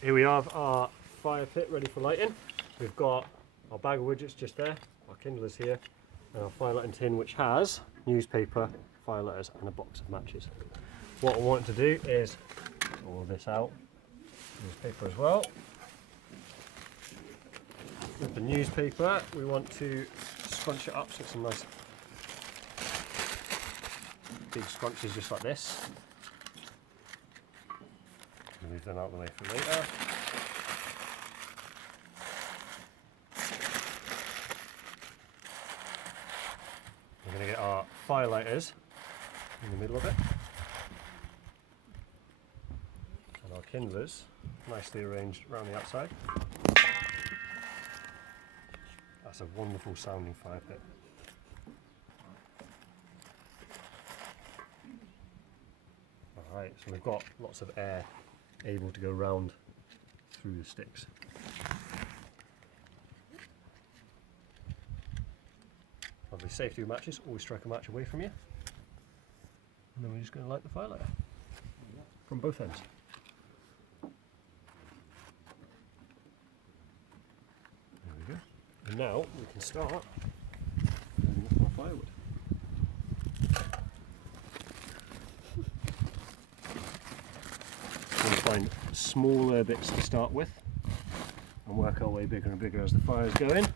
Here we have our fire pit ready for lighting. We've got our bag of widgets just there, our kindlers here, and our fire lighting tin which has newspaper, fire lighters and a box of matches. What I want to do is get all this out, newspaper as well. With the newspaper we want to scrunch it up so it's some nice big scrunches just like this. Move them out of the way for later. We're going to get our fire lighters in the middle of it and our kindlers nicely arranged around the outside. That's a wonderful sounding fire pit. Alright, so we've got lots of air able to go round through the sticks. Lovely safety with matches, always strike a match away from you. And then we're just going to light the fire lighter from both ends. There we go. And now we can start burning up our firewood. Find smaller bits to start with and work our way bigger and bigger as the fires go in.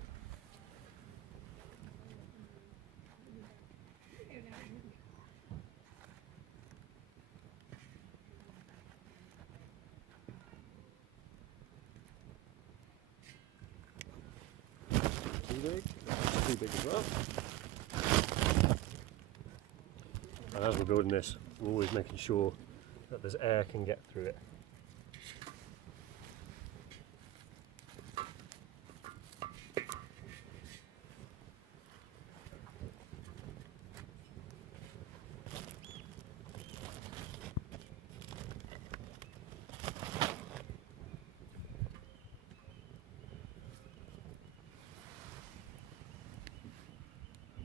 Too big as well. And as we're building this, we're always making sure that there's air can get through it.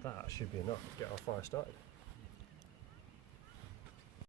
That should be enough to get our fire started.